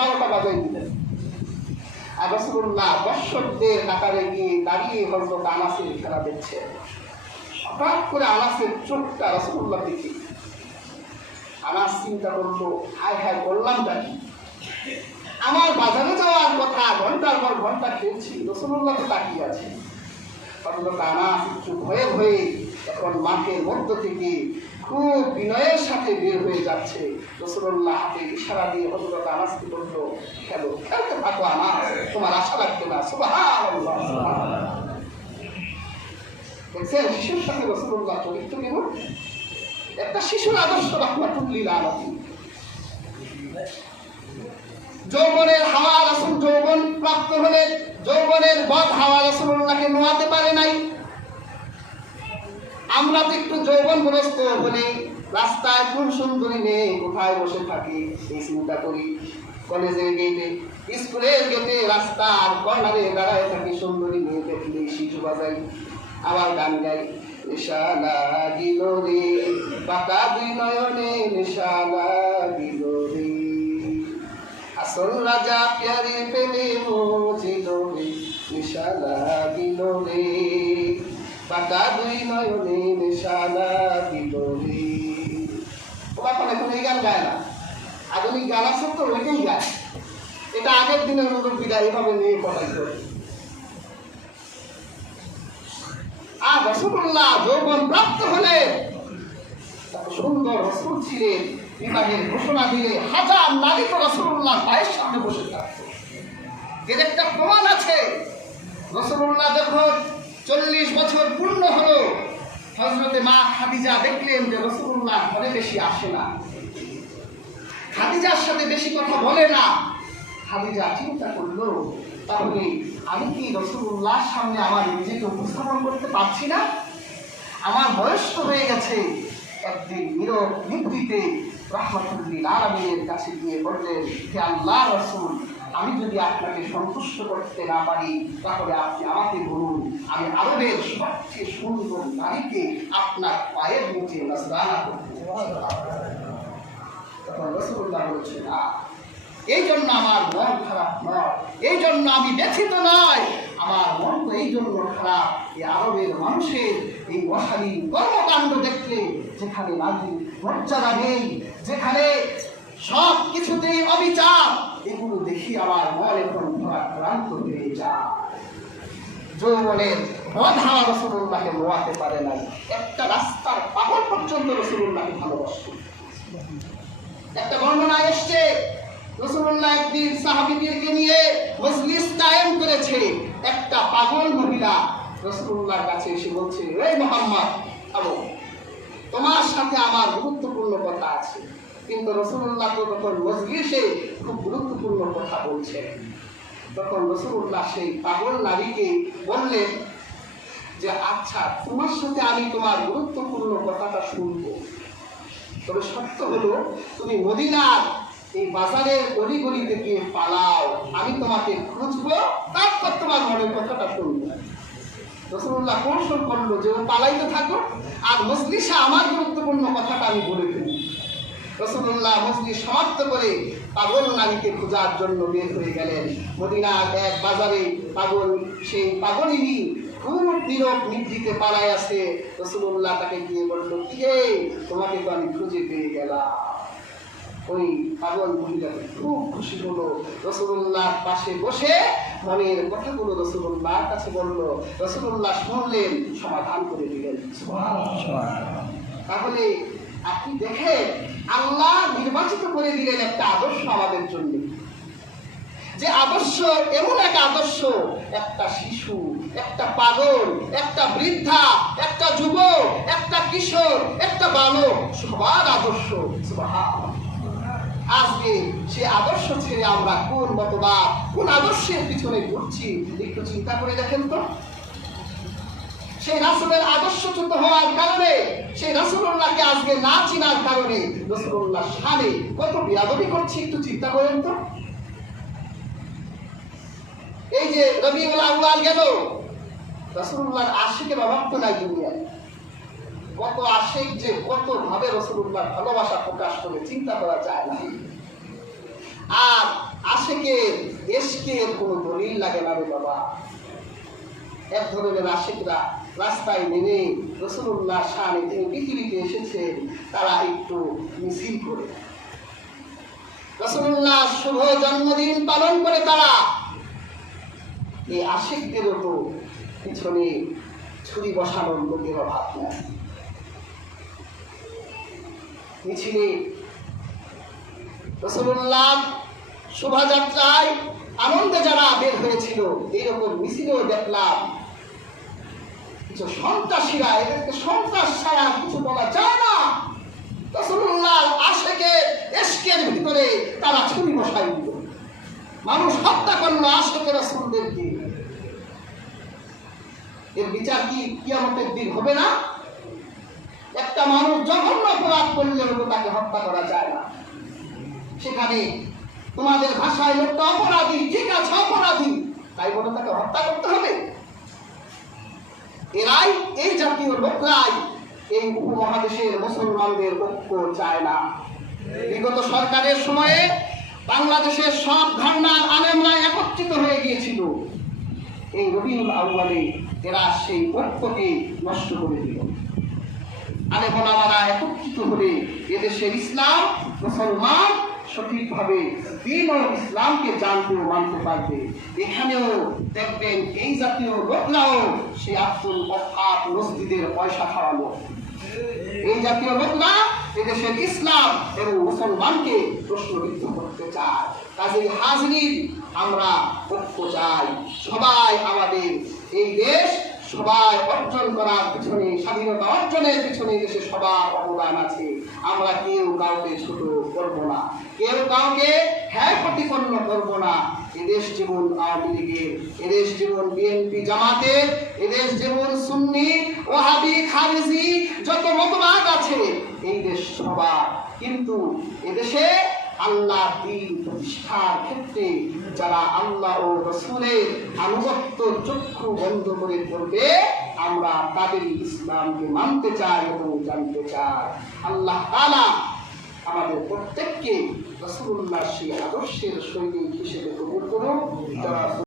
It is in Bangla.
12টা বাজাই দিলেন। আর রাসূলুল্লাহ দর্শকদের কাতারে গিয়ে দাঁড়িয়ে হযরত আনাসের খেলা দেখছে। হঠাৎ করে আনাসের চোখটা রাসূলুল্লাহ দিকে। আনাস চিন্তা করলো, হায় হায় বললামটা কি, আমার বাজারে যাওয়ার কথা, ঘন্টার পর ঘন্টা খেলছি, রাসূলুল্লাহ তো তাকিয়ে আছে। হযরত আনাস একটু ভয়ে ভয়ে এখন মাঠের মধ্য থেকে খুব বিনয়ের সাথে বের হয়ে যাচ্ছে। রাসূলুল্লাহ হাতে ইশারা দিয়ে হযরত আনাসকে বলল, খেলো, খেলতে থাকো আনাস, তোমার আশা রাখবে না। সুবহানাল্লাহ, সুবহানাল্লাহ। দেখছেন শিশুর সাথে রাসূলুল্লাহ চরিত্র কেমন? একটা শিশুর আদর্শ রাহমাতুল লিল আলামিন। যৌবনের হাওয়া রাসূল যৌবন প্রাপ্ত হলে যৌবনের বদ হাওয়া রাসূলুল্লাহকে নোয়াতে পারে নাই। আমরা তো একটু যৌবনগ্রস্ত হলে রাস্তায় কোন সুন্দরী মেয়ে কোথায় বসে থাকি এই চিন্তা করি। কলেজের গেটে, স্কুলের গেটে, রাস্তার কর্নারে দাঁড়ায় থাকি, সুন্দরী মেয়ে দেখলে শিশু বাজাই, আবার গান গাই। নেশা লাগিল রে পাকা দুই নয়নে, নেশা লাগিল রে, আসল রাজা প্যারে পেলে মজিল রে, নেশা লাগিল রে পাকা দুই নয়নে, নেশা লাগিল রে। ওরা এখন এখন এই গান গায় না, আধুনিক গান আছে তো ওইটাই গায়। এটা আগের দিনের মুরব্বীরা এইভাবে নিয়ে কথাই করে। আর রাসূলুল্লাহ যৌবন প্রাপ্ত হলে সুন্দর রাসূল ছিলেন, বিবাহের ঘোষণা দিলে হাজার নারী তো রাসূলুল্লাহ পায়ের সামনে বসে থাকতো। এর একটা প্রমাণ আছে, রাসূলুল্লাহ যখন 40 বছর পূর্ণ হলো, হযরতে মা খাদিজা দেখলেন যে রাসূলুল্লাহ ঘরে বেশি আসে না, খাদিজার সাথে বেশি কথা বলে না। খাদিজা চিন্তা করলো, তাহলে আমি কি রাসূলুল্লাহর সামনে আমার নিজেকে উপস্থাপন করতে পারছি না? আমার বয়স তো হয়ে গেছে। একদিন নীরব নিভৃতে রাহমাতুল লিল আলামিনের কাছে গিয়ে বললেন, হে আল্লাহর রাসূল, আমি যদি আপনাকে সন্তুষ্ট করতে না পারি তাহলে আপনি আমাকে বলুন, আমি আরবের সবচেয়ে সুন্দর নারীকে আপনার পায়ের নিচে নজরানা করতে চাই। তখন রাসূলুল্লাহ বলেছেন, না, এই জন্য আমার মন খারাপ নয়, এই জন্য আমি ব্যথিত নয়, আমার মন তো এই জন্য খারাপ, এই আরবের মানুষের এই অশালীন কর্মকাণ্ড দেখলে, যেখানে নারীর মর্যাদা নেই, যেখানে সব কিছুতেই অবিচার, এগুলো দেখি আমার মন এখন ক্লান্ত হয়ে যায়। যৌবনের বদ হাওয়া রাসূলুল্লাহকে নোয়াতে পারে নাই। একটা রাস্তার পাগল পর্যন্ত রাসূলুল্লাহকে ভালোবাসত। একটা বর্ণনা এসছে, রাসূলুল্লাহ একদিন সাহাবীদেরকে নিয়ে মজলিস কায়েম করেছে। একটা পাগল মহিলা রাসূলুল্লাহর কাছে এসে বলছে, এই মুহাম্মদ, আবু, তোমার সাথে আমার গুরুত্বপূর্ণ কথা আছে। কিন্তু রাসূলুল্লাহ তো তখন মজলিসে খুব গুরুত্বপূর্ণ কথা বলছেন। তখন রাসূলুল্লাহ সেই পাগল নারীকে বললেন যে, আচ্ছা, তোমার সাথে আমি তোমার গুরুত্বপূর্ণ কথাটা শুনবো, তবে সত্য হলো তুমি মদিনার এই বাজারের গলি থেকে পালাও, আমি তোমাকে খুঁজবো, তারপর তোমার মনের কথাটা শুনবো। রাসূলুল্লাহ কৌশল করলো যে ও পালাইতে থাকো, আর মজলিসে আমার গুরুত্বপূর্ণ কথাটা আমি বলে ফেলি। রাসূলুল্লাহ মজলিস সমাপ্ত করে পাগল নারীকে খোঁজার জন্য বের হয়ে গেলেন। মদিনার এক বাজারে সেই পাগলিনী খুব নীরব নিভৃতে পালায় আছে। রাসূলুল্লাহ তাকে গিয়ে বলল, কি হে, তোমাকে তো আমি খুঁজে পেয়ে গেলাম। ওই পাগল মহিলাকে খুব খুশি হলো, রাসূলুল্লাহর পাশে বসে মনের কথাগুলো রাসূলুল্লাহর কাছে বলল। রাসূলুল্লাহ শুনলেন, সমাধান করে দিলেন। সুবহানাল্লাহ। তাহলে আপনি দেখেন, আল্লাহ নির্বাচিত করে দিলেন একটা আদর্শ আমাদের জন্য, যে আদর্শ এমন এক আদর্শ, একটা শিশু, একটা পাগল, একটা বৃদ্ধা, একটা যুবক, একটা কিশোর, একটা বালক, সবার আদর্শ। সুবহানাল্লাহ। আজকে সে আদর্শ ছেড়ে আমরা কোন মতবাদ, কোন আদর্শের পিছনে ঘুরছি, একটু চিন্তা করে দেখেন তো। সেই রাসূলের আদর্শচ্যুত হওয়ার কারণে, সেই রাসূলুল্লাহকে আজকে না চিনার কারণে রাসূলুল্লাহর শানে কত বেয়াদবি করছি, একটু চিন্তা করেন তো। এই যে রবিউল আউয়াল গেল, রাসূলুল্লাহর আশিকের অভাব তো নাই দুনিয়ায়। কত আশিক যে কত ভাবে রাসূলুল্লাহর ভালোবাসা প্রকাশ করে চিন্তা করা যায় না। আর আশেকের এশকের কোনো দলিল লাগে না রে বাবা। এক ধরনের আশেকরা রাস্তায় নেমে রাসূলুল্লাহ শানে তিনি পৃথিবীতে এসেছেন তারা একটু মিছিল করে, রাসূলুল্লাহ শুভ জন্মদিন পালন করে তারা এই আশেকদের তো পিছনে ছুরি বসানোর লোকের অভাব নেই। মিছিলে রাসূলুল্লাহ শোভাযাত্রায় আনন্দে যারা বের হয়েছিল, এইরকম মিছিলেও দেখলাম কিছু সন্ত্রাসীরা, এদেরকে সন্ত্রাস ছাড়া কিছু বলা যায় না, রাসূলুল্লাহ আশেকের এশকের ভিতরে তারা ছুরি বসাই দিল, মানুষ হত্যা করলো আশেকের রাসূলদেরকে। এর বিচার কি কিয়ামতের দিন হবে না? একটা মানুষ জঘন্য অপরাধ করলে তাকে হত্যা করা যায় না, সেখানে তোমাদের ভাষায় লোকটা অপরাধী, ঠিক আছে অপরাধী, তাই বলে তাকে হত্যা করতে হবে? এরাই, এই জাতীয় লোকরাই এই উপমহাদেশের মুসলমানদের ঐক্য চায় না। বিগত সরকারের সময়ে বাংলাদেশের সব ঘরানার আলেমরা একত্রিত হয়ে গিয়েছিল, এই রবিউল আউয়ালে এরা সেই ঐক্যকে নষ্ট করে দিল। আলেম ওলামারা একত্রিত হলে এদেশের ইসলাম মুসলমান সঠিকভাবে দ্বীন ও ইসলামকে জানতে ও মানতে পারবে। এখানেও দেখবেন এই জাতীয় লোকরাও সে আব্দুল ওয়াহাব মসজিদের পয়সা খাওয়ালো, এই জাতীয় লোকরা এদেশের ইসলাম এবং মুসলমানকে প্রশ্নবিদ্ধ করতে চায়। কাজেই হাজরিন, আমরা ঐক্য চাই। সবাই আমাদের এই দেশ সবাই অর্জন করার পিছনে, স্বাধীনতা অর্জনের পিছনে দেশে সবার অবদান আছে। আমরা কেউ কাউকে ছোট করব না, কেউ কাউকে হ্যাঁ প্রতিপন্ন করব না। এদেশ যেমন আওয়ামী লীগের, এদেশ যেমন বিএনপি জামাতের, এদেশ যেমন সুন্নি ওয়াহাবি খারিজি যত মতবাদ আছে, এই দেশ সবার। কিন্তু এদেশে আল্লাহ দ্বীন প্রতিষ্ঠার ক্ষেত্রে যারা আল্লাহ ও রাসূলের আনুগত্য চক্ষু বন্ধ করে করবে, আমরা তাদের ইসলামকে মানতে চাই এবং জানতে চাই। আল্লাহ তাআলা আমাদের প্রত্যেককে রাসূলুল্লাহর সেই আদর্শের সৈনিক হিসেবে কবুল করুন।